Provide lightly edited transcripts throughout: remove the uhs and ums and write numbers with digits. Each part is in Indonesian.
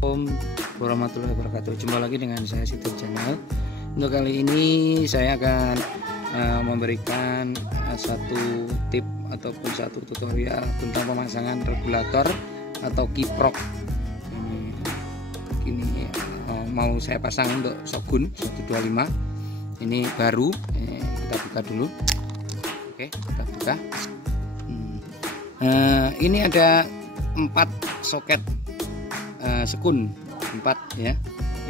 Assalamualaikum warahmatullahi wabarakatuh. Jumpa lagi dengan saya Situ Channel. Untuk kali ini saya akan memberikan satu tip ataupun satu tutorial tentang pemasangan regulator atau kiprok. Ini mau saya pasang untuk Shogun 125. Ini baru. Kita buka dulu. Oke, kita buka. Ini ada 4 soket sekun 4 ya.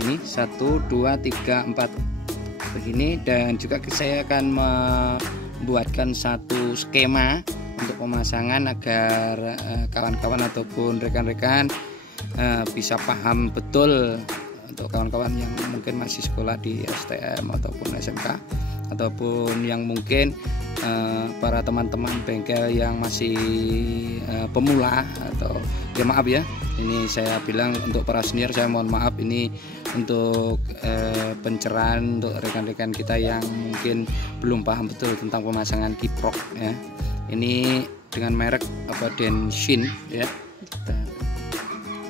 Ini 1 2 3 4 begini, dan juga saya akan membuatkan satu skema untuk pemasangan agar kawan-kawan ataupun rekan-rekan bisa paham betul. Untuk kawan-kawan yang mungkin masih sekolah di STM ataupun SMK, ataupun yang mungkin para teman-teman bengkel yang masih pemula, atau ya maaf ya, ini saya bilang untuk para senior saya mohon maaf, ini untuk pencerahan untuk rekan-rekan kita yang mungkin belum paham betul tentang pemasangan kiprok ya. Ini dengan merek Denshin ya.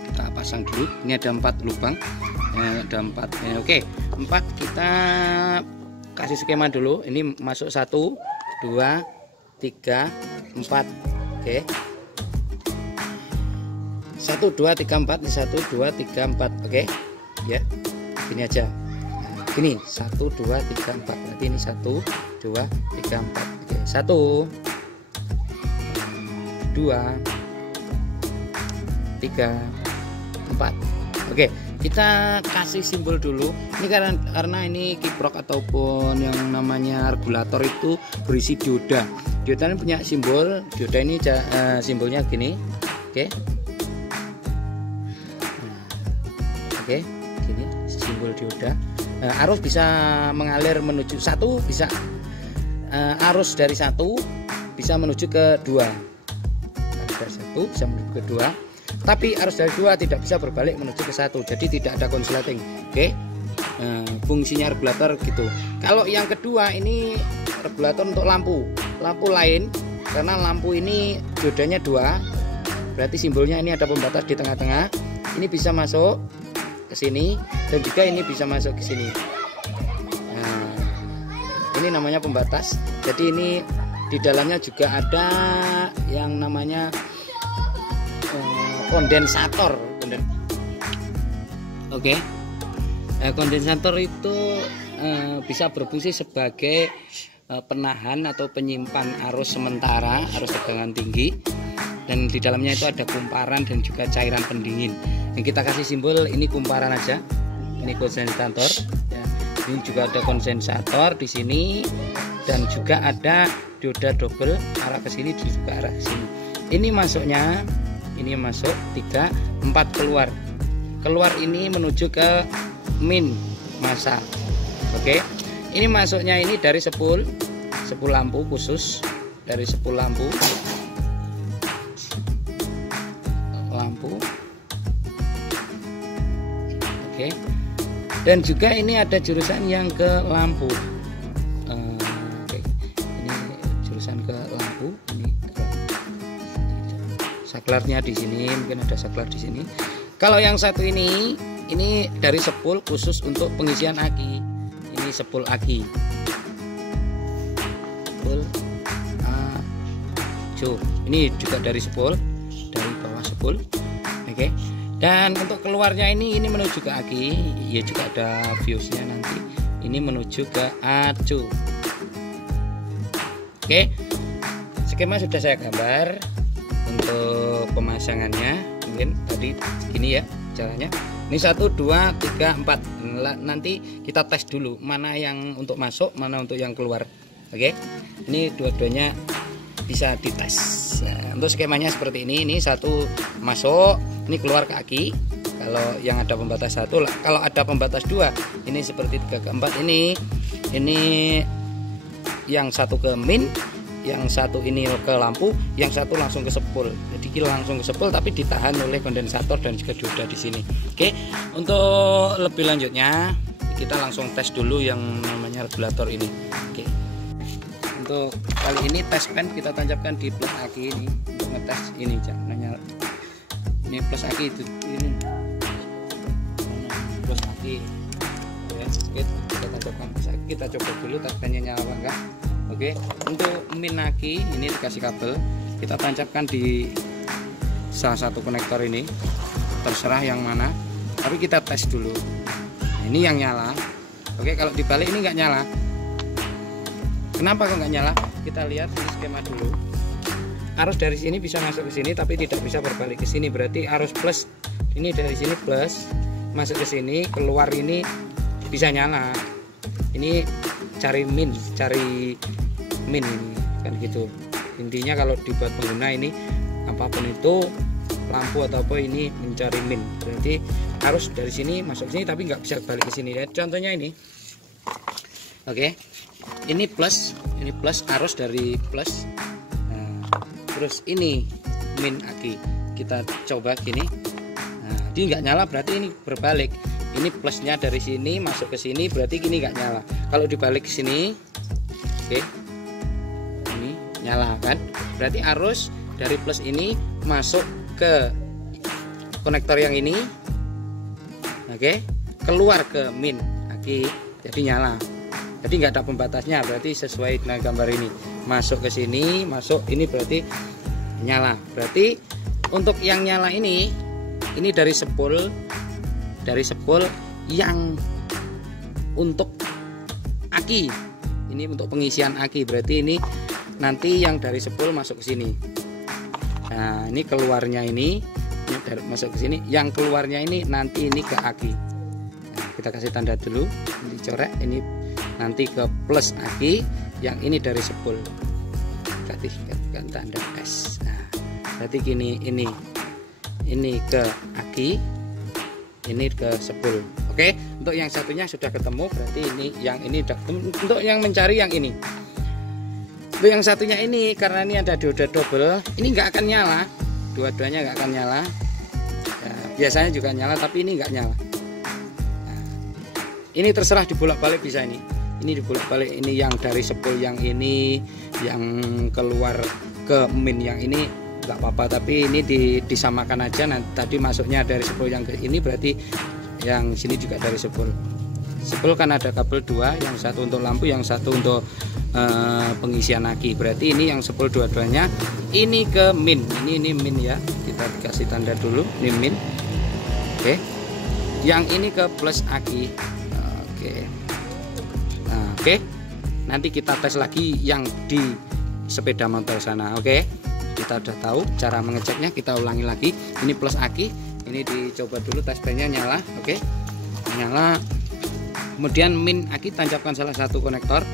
Kita pasang dulu. Ini ada 4 lubang ya, ada 4 ya. Oke, 4 kita kasih skema dulu. Ini masuk 1 2 3 4. Oke, 1 2 3 4. Ini 1 2 3 4. Oke ya, gini aja. Nah, gini 1 2 3 4. Berarti ini 1 2 3 4. Oke, 1 2 3 4. Oke, kita kasih simbol dulu. Ini karena ini kiprok ataupun yang namanya regulator itu berisi dioda. Dioda ini punya simbol. Dioda ini simbolnya gini. Oke. Nah, oke, gini simbol dioda. Arus bisa mengalir menuju 1, bisa arus dari 1 bisa menuju ke 2. Dari 1 bisa menuju ke 2. Tapi arus dari 2 tidak bisa berbalik menuju ke 1, jadi tidak ada konsleting. Oke, fungsinya regulator gitu. Kalau yang kedua ini regulator untuk lampu lain, karena lampu ini diodanya 2, berarti simbolnya ini ada pembatas di tengah-tengah. Ini bisa masuk ke sini, dan juga ini bisa masuk ke sini. Nah, ini namanya pembatas. Jadi ini di dalamnya juga ada yang namanya kondensator. Oke. Kondensator itu bisa berfungsi sebagai penahan atau penyimpan arus sementara, arus tegangan tinggi, dan di dalamnya itu ada kumparan dan juga cairan pendingin. Yang kita kasih simbol ini kumparan aja. Ini kondensator. Ya. Ini juga ada kondensator di sini, dan juga ada dioda double arah ke sini, juga arah ke sini. Ini masuknya. Ini masuk 3, 4 keluar ini menuju ke min masa. Oke, ini masuknya ini dari sepul lampu khusus, dari sepul lampu. Oke, dan juga ini ada jurusan yang ke lampu. Oke, ini jurusan ke lampu. Ini saklarnya di sini, mungkin ada saklar di sini. Kalau yang satu ini dari sepul khusus untuk pengisian aki. Ini sepul aki. Sepul ini juga dari sepul, dari bawah sepul. Oke. Dan untuk keluarnya ini menuju ke aki, ya juga ada fuse-nya nanti. Ini menuju ke acu. Oke. Skema sudah saya gambar. Untuk pemasangannya mungkin tadi gini ya caranya. Ini 1 2 3 4. Nanti kita tes dulu mana yang untuk masuk, mana untuk yang keluar. Oke, ini dua-duanya bisa dites. Nah, untuk skemanya seperti ini. Ini 1 masuk, ini keluar ke aki. Kalau yang ada pembatas 1, kalau ada pembatas 2, ini seperti 3 ke 4. Ini yang 1 ke min, yang 1 ini ke lampu, yang 1 langsung ke sepul. Jadi langsung ke sepul tapi ditahan oleh kondensator dan juga dioda di sini. Oke, untuk lebih lanjutnya kita langsung tes dulu yang namanya regulator ini. Oke, untuk kali ini tes pen kita tancapkan di plus aki ini untuk ngetes ini nanya ini plus aki itu ini plus aki ya, kita tancapkan plus aki, kita coba dulu tes pennya nyala apa enggak. Oke, untuk min aki ini dikasih kabel, kita tancapkan di salah satu konektor ini, terserah yang mana, tapi kita tes dulu. Nah, ini yang nyala. Oke, kalau dibalik ini nggak nyala. Kenapa kok nggak nyala? Kita lihat di skema dulu. Arus dari sini bisa masuk ke sini tapi tidak bisa berbalik ke sini. Berarti arus plus ini dari sini plus masuk ke sini, keluar ini bisa nyala. Ini cari min ini kan gitu. Intinya kalau dibuat pengguna ini apapun itu lampu atau apa ini mencari min. Berarti arus dari sini masuk ke sini tapi nggak bisa balik ke sini. Lihat contohnya ini. Oke. Ini plus arus dari plus. Nah, terus ini min aki. Kita coba gini. Nah, dia nggak nyala berarti ini berbalik. Ini plusnya dari sini masuk ke sini berarti gini nggak nyala. Kalau dibalik ke sini, oke, ini nyala kan? Berarti arus dari plus ini masuk ke konektor yang ini, oke, keluar ke min aki, jadi nyala. Jadi nggak ada pembatasnya, berarti sesuai dengan gambar ini. Masuk ke sini, masuk ini berarti nyala. Berarti untuk yang nyala ini dari spool yang untuk aki. Ini untuk pengisian aki. Berarti ini nanti yang dari spool masuk ke sini. Nah, ini keluarnya ini masuk ke sini. Yang keluarnya ini nanti ini ke aki. Nah, kita kasih tanda dulu. Ini coret ini nanti ke plus aki, yang ini dari spool. Berarti kan tanda S. Nah, berarti gini ini ke aki, ini ke spool. Oke, untuk yang satunya sudah ketemu, berarti ini yang ini untuk yang mencari yang ini. Untuk yang satunya ini karena ini ada dioda double, ini nggak akan nyala. Dua-duanya nggak akan nyala. Ya, biasanya juga nyala tapi ini nggak nyala. Nah, ini terserah dibolak-balik bisa ini. Ini dibolak-balik, ini yang dari spool yang ini, yang keluar ke min yang ini nggak apa-apa, tapi ini disamakan aja. Nah, tadi masuknya dari spool yang ke ini berarti yang sini juga dari spool. Spool kan ada kabel dua, yang satu untuk lampu, yang satu untuk pengisian aki. Berarti ini yang spool dua-duanya ini ke min. Ini min ya. Kita dikasih tanda dulu, ini min. Oke. Yang ini ke plus aki. Oke. Nah, oke. Nanti kita tes lagi yang di sepeda motor sana. Oke. Kita udah tahu cara mengeceknya, kita ulangi lagi. Ini plus aki, ini dicoba dulu tes pennya nyala. Oke. Nyala. Kemudian min aki tancapkan salah satu konektor.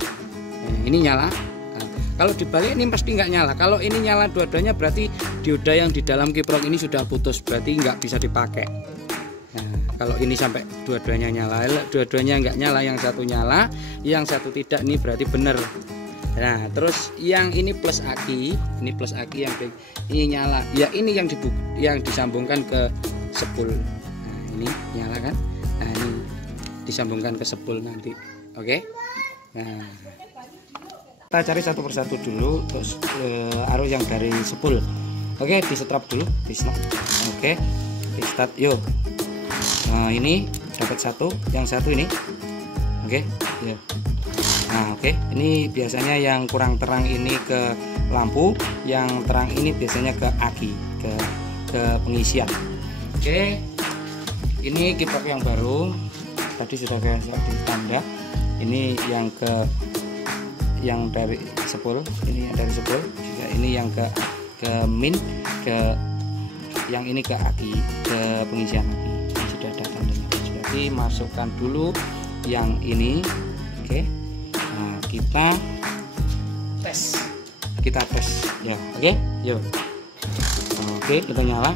Ini nyala. Nah, kalau dibalik ini pasti nggak nyala. Kalau ini nyala dua-duanya berarti dioda yang di dalam kiprok ini sudah putus, berarti nggak bisa dipakai. Nah, kalau ini sampai dua-duanya nyala, dua-duanya nggak nyala, yang satu nyala, yang satu tidak, ini berarti benar. Nah, terus yang ini plus aki, yang ini nyala. Ya ini yang disambungkan ke spool. Nah, ini nyala kan? Nah, ini disambungkan ke spool nanti. Oke. Nah, kita cari satu persatu dulu terus arus yang dari spool. Oke, di setrap dulu, di start. Oke, di start yuk. Nah, ini dapat satu, yang satu ini. Oke, ya. Nah, oke, ini biasanya yang kurang terang ini ke lampu, yang terang ini biasanya ke aki, ke pengisian. Oke, ini kiprok yang baru, tadi sudah saya ditanda. Ini yang dari spool, ini yang dari spool, juga ini yang ke min, yang ini ke aki, ke pengisian aki. Ini sudah ada tandanya. Jadi masukkan dulu yang ini, oke. Nah, kita tes ya, oke, yuk. Oke, kita nyala.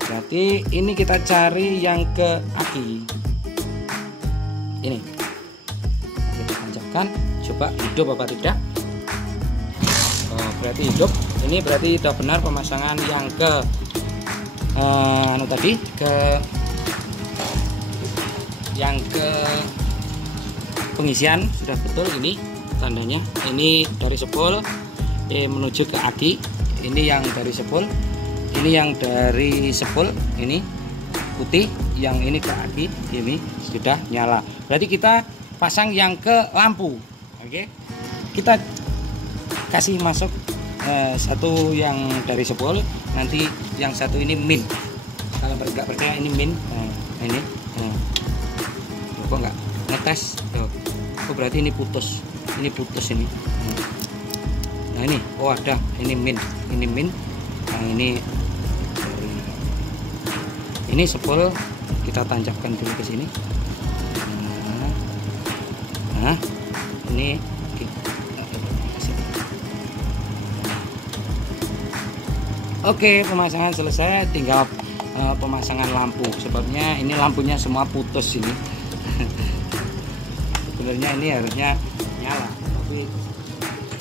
Berarti ini kita cari yang ke aki ini. Kita tancapkan, coba hidup apa tidak. Oh, berarti hidup. Ini berarti sudah benar pemasangan yang ke yang ke pengisian sudah betul ini. tandanya. Ini dari sepul menuju ke aki. Ini yang dari sepul, ini yang dari sepul, ini putih, yang ini ke aki. Ini sudah nyala. Berarti kita pasang yang ke lampu. Oke, kita kasih masuk satu yang dari sepul, nanti yang satu ini min. Kalau nggak percaya ini min, ini kok nggak ngetes tuh. Oh, berarti ini putus ini. Nah ini, oh ada, ini min, nah ini dari ini sepul kita tancapkan dulu ke sini. Nah ini oke, pemasangan selesai, tinggal pemasangan lampu. Sebabnya ini lampunya semua putus ini. Sebenarnya ini harusnya nyala, tapi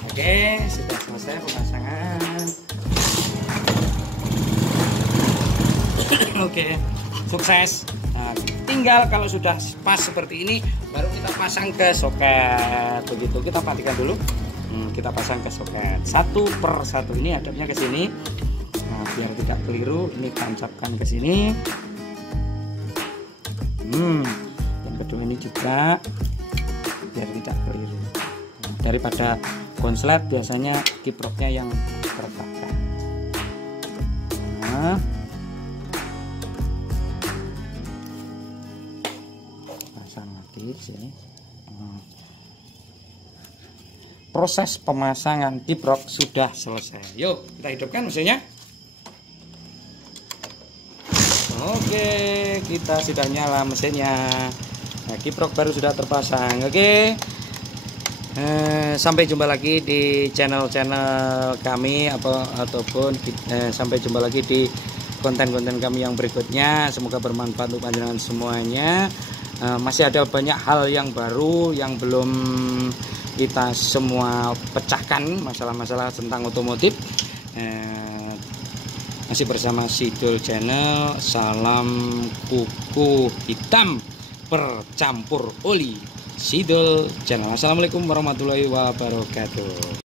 oke, sudah selesai pemasangan. Oke, sukses. Nah, tinggal kalau sudah pas seperti ini, baru kita pasang ke soket. Begitu, kita matikan dulu. Kita pasang ke soket satu per satu. Ini hadapnya ke sini. Nah, biar tidak keliru, ini tancapkan ke sini. Yang kedua ini juga biar tidak keliru. Nah, daripada konslet biasanya kiproknya yang tertekan. Nah, pasang lagi di sini. Proses pemasangan kiprok sudah selesai. Yuk kita hidupkan mesinnya. Oke, kita sudah nyala mesinnya. Nah, kiprok baru sudah terpasang. Oke, sampai jumpa lagi di channel-channel kami ataupun sampai jumpa lagi di konten-konten kami yang berikutnya. Semoga bermanfaat untuk panjenengan semuanya. Masih ada banyak hal yang baru yang belum kita semua pecahkan, masalah-masalah tentang otomotif. Masih bersama Sidul Channel. Salam kuku hitam bercampur oli. Sidul Channel. Assalamualaikum warahmatullahi wabarakatuh.